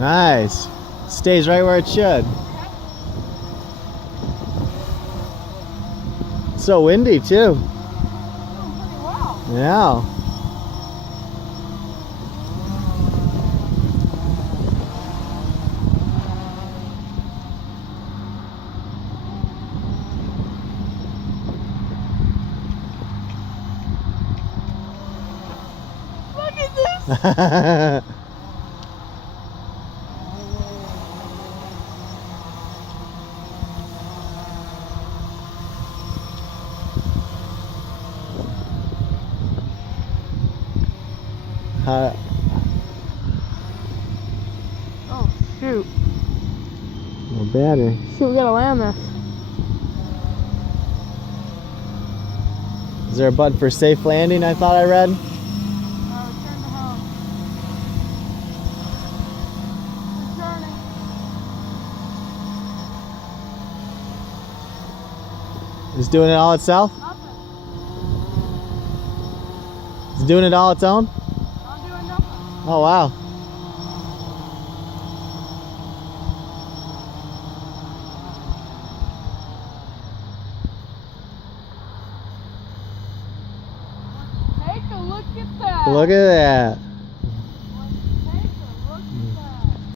Nice. Stays right where it should. So windy too. Doing pretty well. Yeah. Look at this. Oh, shoot. No battery. Shoot, we gotta land this. Is there a button for safe landing? I thought I read. Return to home. Returning. It's doing it all itself? Nothing. It's doing it all its own? Not doing nothing. Oh wow. Take a look at that. Look at that.